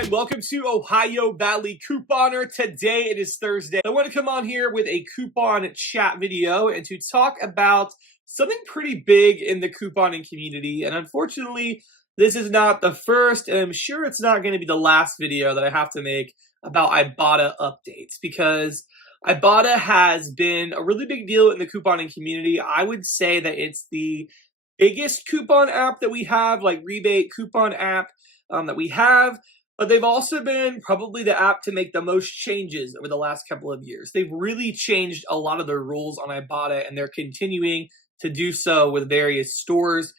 and welcome to Ohio Valley Couponer. Today it is Thursday. I want to come on here with a coupon chat video and to talk about something pretty big in the couponing community. And unfortunately, this is not the first, and I'm sure it's not going to be the last video that I have to make about Ibotta updates, because Ibotta has been a really big deal in the couponing community. I would say that it's the biggest coupon app that we have, like rebate coupon app that we have. But they've also been probably the app to make the most changes over the last couple of years. They've really changed a lot of the rules on Ibotta, and they're continuing to do so with various stores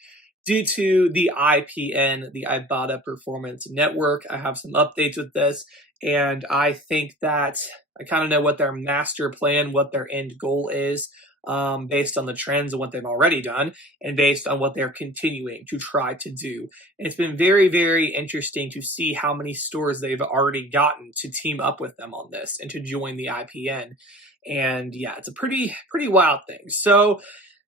due to the IPN, the Ibotta Performance Network. I have some updates with this, and I think that I kind of know what their master plan, what their end goal is, based on the trends and what they've already done, and based on what they're continuing to try to do. And it's been very, very interesting to see how many stores they've already gotten to team up with them on this and to join the IPN. And yeah, it's a pretty wild thing. So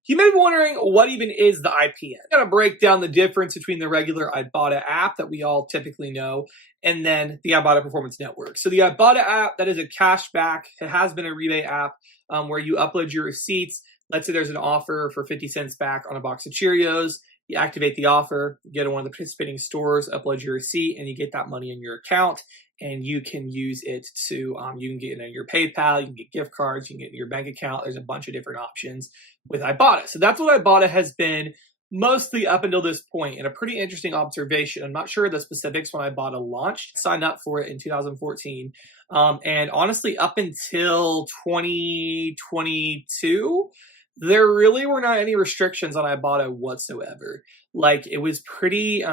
you may be wondering, what even is the IPN? I'm going to break down the difference between the regular Ibotta app that we all typically know and then the Ibotta Performance Network. So the Ibotta app, that is a cashback. It has been a rebate app where you upload your receipts. Let's say there's an offer for 50 cents back on a box of Cheerios. You activate the offer, you go to one of the participating stores, upload your receipt, and you get that money in your account. And you can use it to, you can get it in your PayPal, you can get gift cards, you can get it in your bank account. There's a bunch of different options with Ibotta. So that's what Ibotta has been mostly up until this point, and a pretty interesting observation. I'm not sure the specifics when Ibotta launched. Signed up for it in 2014. And honestly, up until 2022, there really were not any restrictions on Ibotta whatsoever. Like, it was pretty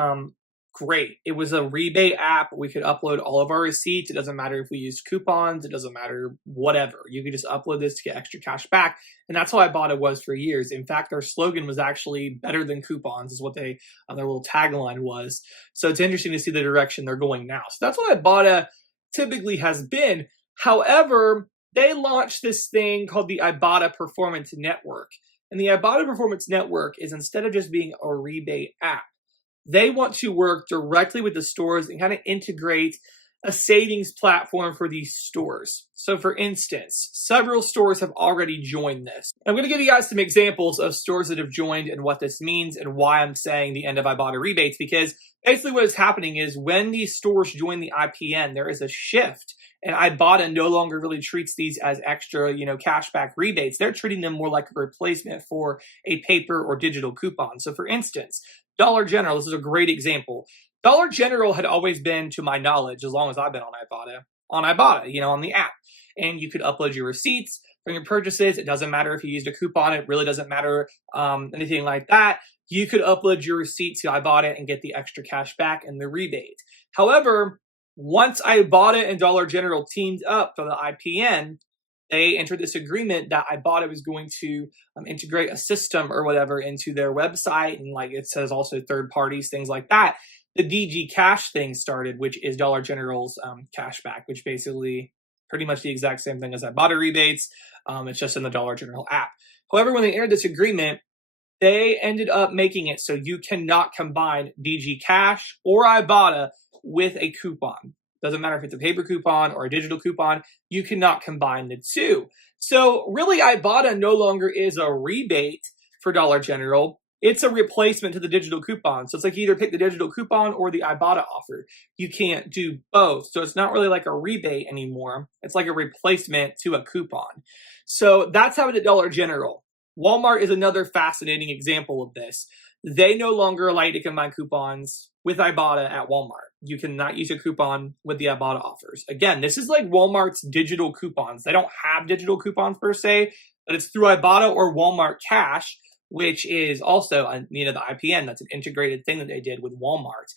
great. It was a rebate app. We could upload all of our receipts. It doesn't matter if we used coupons. It doesn't matter whatever. You could just upload this to get extra cash back. And that's how Ibotta was for years. In fact, their slogan was actually better than coupons, is what their little tagline was. So it's interesting to see the direction they're going now. So that's what Ibotta typically has been. However, they launched this thing called the Ibotta Performance Network. And the Ibotta Performance Network is, instead of just being a rebate app, they want to work directly with the stores and kind of integrate a savings platform for these stores. So for instance, several stores have already joined this. I'm going to give you guys some examples of stores that have joined and what this means and why I'm saying the end of Ibotta rebates, because basically what is happening is when these stores join the IPN, there is a shift. And Ibotta no longer really treats these as extra, cashback rebates. They're treating them more like a replacement for a paper or digital coupon. So for instance, Dollar General, this is a great example. Dollar General had always been, to my knowledge, as long as I've been on Ibotta, on the app. And you could upload your receipts from your purchases. It doesn't matter if you used a coupon. It really doesn't matter anything like that. You could upload your receipt to Ibotta and get the extra cash back and the rebate. However, once Ibotta and Dollar General teamed up for the IPN, they entered this agreement that Ibotta was going to integrate a system or whatever into their website. And like it says also third parties, things like that. The DG Cash thing started, which is Dollar General's cashback, which basically pretty much the exact same thing as Ibotta rebates. It's just in the Dollar General app. However, when they entered this agreement, they ended up making it so you cannot combine DG Cash or Ibotta with a coupon. Doesn't matter if it's a paper coupon or a digital coupon, you cannot combine the two. So really, Ibotta no longer is a rebate for Dollar General. It's a replacement to the digital coupon. So it's like you either pick the digital coupon or the Ibotta offer. You can't do both. So it's not really like a rebate anymore. It's like a replacement to a coupon. So that's how it at Dollar General. Walmart is another fascinating example of this. They no longer allow you to combine coupons with Ibotta at Walmart. You cannot use a coupon with the Ibotta offers. Again, this is like Walmart's digital coupons. They don't have digital coupons per se, but it's through Ibotta or Walmart Cash, which is also, the IPN. That's an integrated thing that they did with Walmart.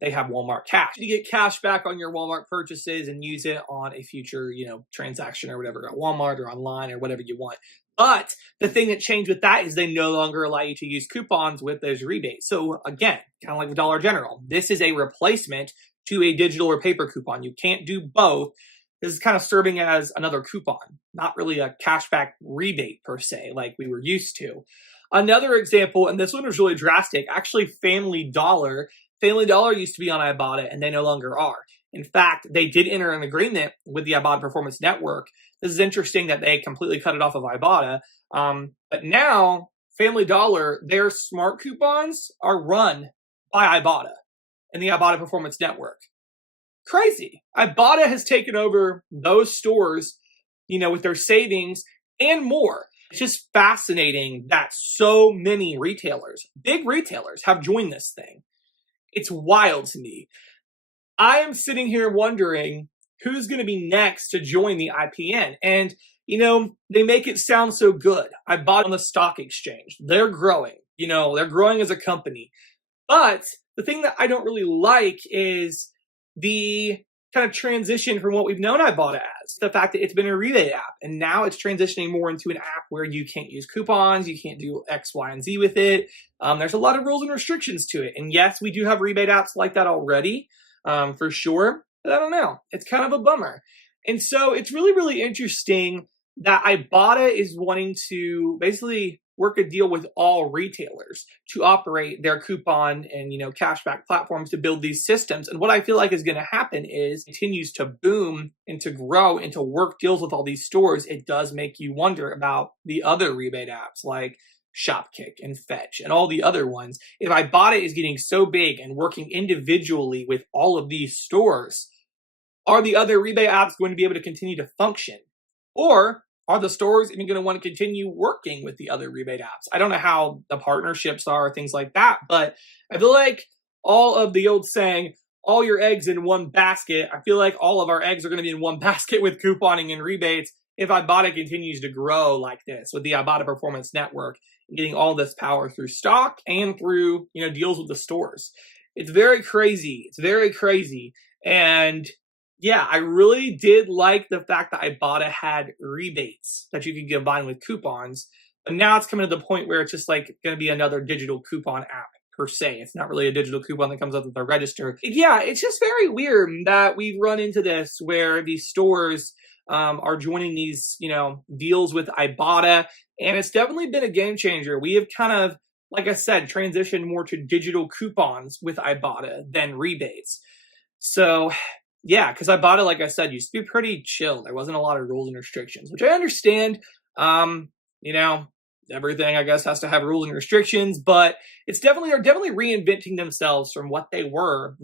They have Walmart Cash. You get cash back on your Walmart purchases and use it on a future, transaction or whatever at Walmart or online or whatever you want. But the thing that changed with that is they no longer allow you to use coupons with those rebates. So again, kind of like with Dollar General, this is a replacement to a digital or paper coupon. You can't do both. This is kind of serving as another coupon, not really a cashback rebate per se, like we were used to. Another example, and this one was really drastic, actually Family Dollar. Family Dollar used to be on Ibotta and they no longer are. In fact, they did enter an agreement with the Ibotta Performance Network. This is interesting that they completely cut it off of Ibotta. But now, Family Dollar, their smart coupons are run by Ibotta and the Ibotta Performance Network. Crazy. Ibotta has taken over those stores, with their savings and more. It's just fascinating that so many retailers, big retailers, have joined this thing. It's wild to me. I am sitting here wondering who's going to be next to join the IPN. And, they make it sound so good. I bought on the stock exchange. They're growing. They're growing as a company. But the thing that I don't really like is the kind of transition from what we've known Ibotta as. The fact that it's been a rebate app, and now it's transitioning more into an app where you can't use coupons, you can't do X, Y, and Z with it. There's a lot of rules and restrictions to it. And yes, we do have rebate apps like that already, for sure. But I don't know. It's kind of a bummer. And so it's really, really interesting that Ibotta is wanting to basically work a deal with all retailers to operate their coupon and, cashback platforms to build these systems. And what I feel like is going to happen is it continues to boom and to grow and to work deals with all these stores. It does make you wonder about the other rebate apps like Shopkick and Fetch and all the other ones. If Ibotta is getting so big and working individually with all of these stores, are the other rebate apps going to be able to continue to function? Or are the stores even going to want to continue working with the other rebate apps? I don't know how the partnerships are, things like that, but I feel like all of the old saying, all your eggs in one basket, I feel like all of our eggs are going to be in one basket with couponing and rebates if Ibotta continues to grow like this with the Ibotta Performance Network, getting all this power through stock and through, deals with the stores. It's very crazy. It's very crazy. And yeah, I really did like the fact that Ibotta had rebates that you could combine with coupons. But now it's coming to the point where it's just like going to be another digital coupon app per se. It's not really a digital coupon that comes up with the register. Yeah, it's just very weird that we've run into this where these stores are joining these, deals with Ibotta. And it's definitely been a game changer. We have kind of, like I said, transitioned more to digital coupons with Ibotta than rebates. So yeah, because Ibotta, like I said, used to be pretty chill. There wasn't a lot of rules and restrictions, which I understand. Everything, I guess, has to have rules and restrictions, but they're definitely reinventing themselves from what they were,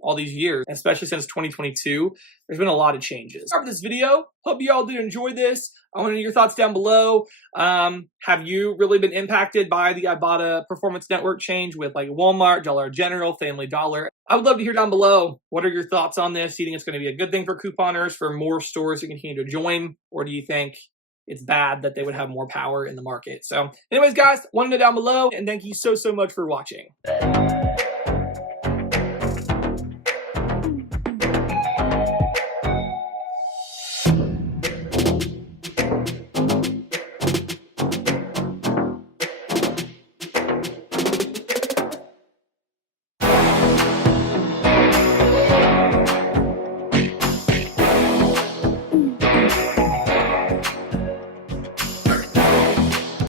all these years, especially since 2022. There's been a lot of changes. For this video, hope you all did enjoy this. I want to know your thoughts down below. Have you really been impacted by the Ibotta Performance Network change with like Walmart, Dollar General, Family Dollar? I would love to hear down below. What are your thoughts on this? Do you think it's going to be a good thing for couponers, for more stores to continue to join? Or do you think it's bad that they would have more power in the market? So anyways, guys, let me know down below, and thank you so much for watching.